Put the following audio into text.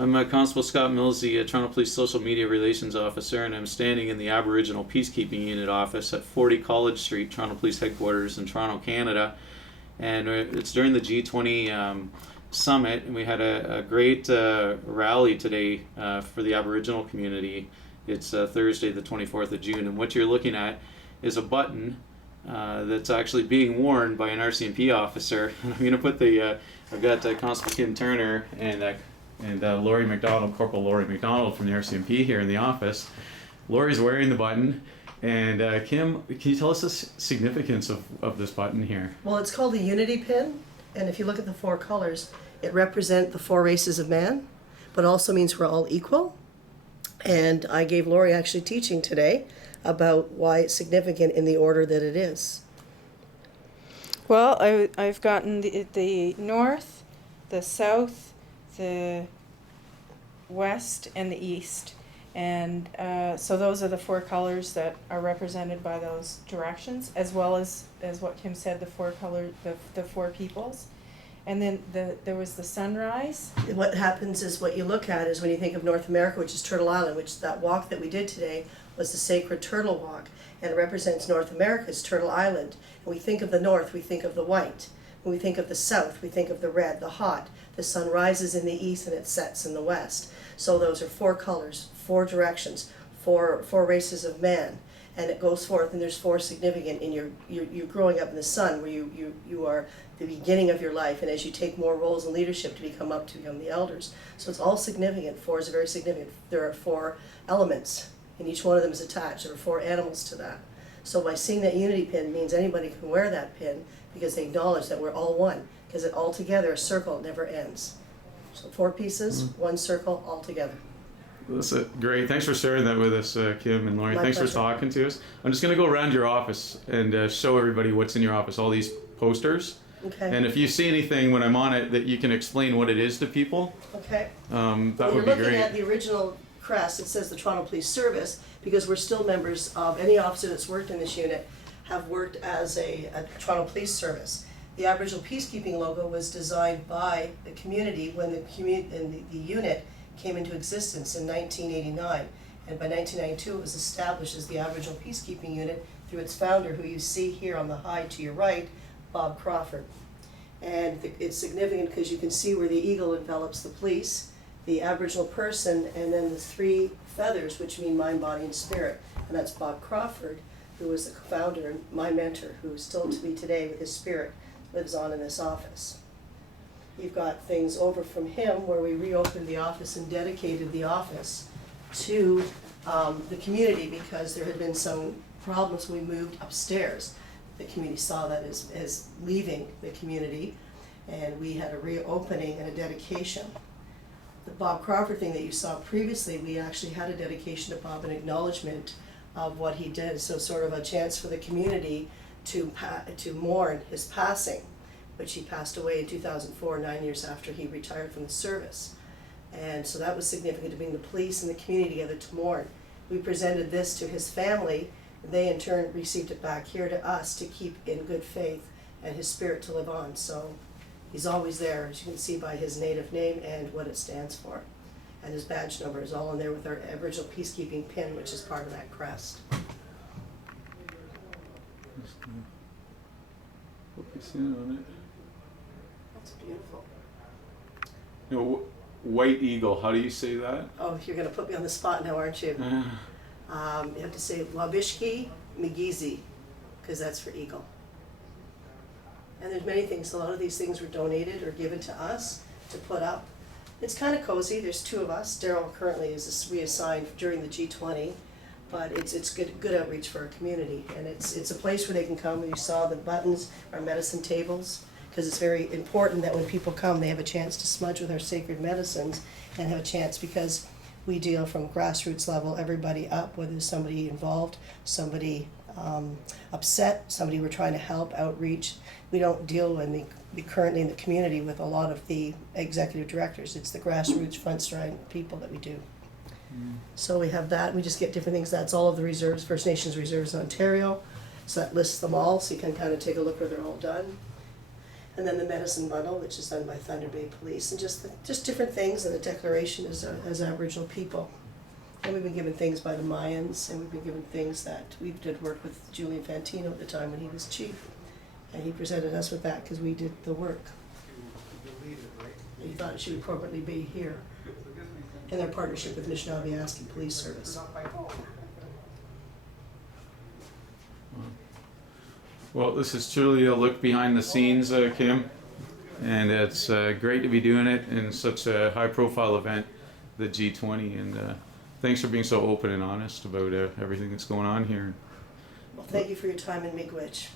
I'm Constable Scott Mills, the Toronto Police Social Media Relations Officer, and I'm standing in the Aboriginal Peacekeeping Unit office at 40 College Street, Toronto Police Headquarters in Toronto, Canada. And it's during the G20 Summit, and we had a great rally today for the Aboriginal community. It's Thursday, the 24th of June, and what you're looking at is a button that's actually being worn by an RCMP officer. And I'm going to put I've got Cst Kim Turner and Lori Macdonald, Corporal Lori Macdonald from the RCMP here in the office. Lori's wearing the button, and Kim, can you tell us the significance of this button here? Well, it's called the Unity Pin, and if you look at the 4 colors, it represents the 4 races of man, but also means we're all equal. And I gave Lori actually teaching today about why it's significant in the order that it is. Well, I've gotten the north, the south, the west, and the east. And so those are the 4 colors that are represented by those directions, as well as what Kim said, the 4 colors, the 4 peoples. And then there was the sunrise. What happens is, what you look at is when you think of North America, which is Turtle Island, which that walk that we did today was the Sacred Turtle Walk, and it represents North America's Turtle Island. And we think of the north, we think of the white. When we think of the south, we think of the red, the hot. The sun rises in the east and it sets in the west. So those are 4 colors, 4 directions, 4 races of man. And it goes forth, and there's 4 significant in you're growing up in the sun, where you are the beginning of your life, and as you take more roles in leadership to become the elders. So it's all significant. 4 is very significant. There are 4 elements, and each one of them is attached. There are 4 animals to that. So by seeing that unity pin means anybody can wear that pin, because they acknowledge that we're all one, because it all together, a circle never ends. So 4 pieces, 1 circle, all together. That's great. Thanks for sharing that with us, Kim and Lori. Thanks for talking to us. I'm just going to go around your office and show everybody what's in your office, all these posters. Okay. And if you see anything when I'm on it that you can explain what it is to people, okay. That would be great. You're looking at the original crest. It says the Toronto Police Service, because we're still members of any officer that's worked in this unit have worked as a Toronto Police Service. The Aboriginal Peacekeeping logo was designed by the community when the unit came into existence in 1989. And by 1992 it was established as the Aboriginal Peacekeeping Unit through its founder, who you see here on the hide to your right, Bob Crawford. And it's significant because you can see where the eagle envelops the police, the Aboriginal person, and then the 3 feathers, which mean mind, body, and spirit. And that's Bob Crawford, who was the founder and my mentor, who is still to be today with his spirit, lives on in this office. You've got things over from him where we reopened the office and dedicated the office to the community, because there had been some problems when we moved upstairs. The community saw that as leaving the community, and we had a reopening and a dedication. The Bob Crawford thing that you saw previously, we actually had a dedication to Bob, an acknowledgement of what he did, so sort of a chance for the community to mourn his passing, which he passed away in 2004, 9 years after he retired from the service. And so that was significant, to bring the police and the community together to mourn. We presented this to his family. They in turn received it back here to us to keep in good faith and his spirit to live on. So he's always there, as you can see by his native name and what it stands for. And his badge number is all in there with our Aboriginal Peacekeeping pin, which is part of that crest. Hope you see it on it. That's beautiful. No, White Eagle, how do you say that? Oh, you're going to put me on the spot now, aren't you? You have to say Wabishki Migizi, because that's for eagle. And there's many things. A lot of these things were donated or given to us to put up. It's kind of cozy. There's 2 of us. Daryl currently is reassigned during the G20, but it's good outreach for our community. And it's a place where they can come. You saw the buttons, our medicine tables, because it's very important that when people come, they have a chance to smudge with our sacred medicines and have a chance, because we deal from grassroots level, everybody up, whether there's somebody involved, somebody upset, somebody we're trying to help, outreach. We don't deal currently in the community with a lot of the executive directors. It's the grassroots front stride people that we do. So we have that. We just get different things. That's all of the reserves, First Nations reserves in Ontario. So that lists them all, so you can kind of take a look where they're all done. And then the medicine bundle, which is done by Thunder Bay Police, and just different things, and a declaration as Aboriginal people. And we've been given things by the Mayans, and we've been given things that we did work with Julian Fantino at the time when he was chief. And he presented us with that because we did the work. And he thought it should appropriately be here in their partnership with Anishinaabe Police Service. Well, this is truly a look behind the scenes, Kim, and it's great to be doing it in such a high-profile event, the G20, and thanks for being so open and honest about everything that's going on here. Well, thank you for your time in Miigwech.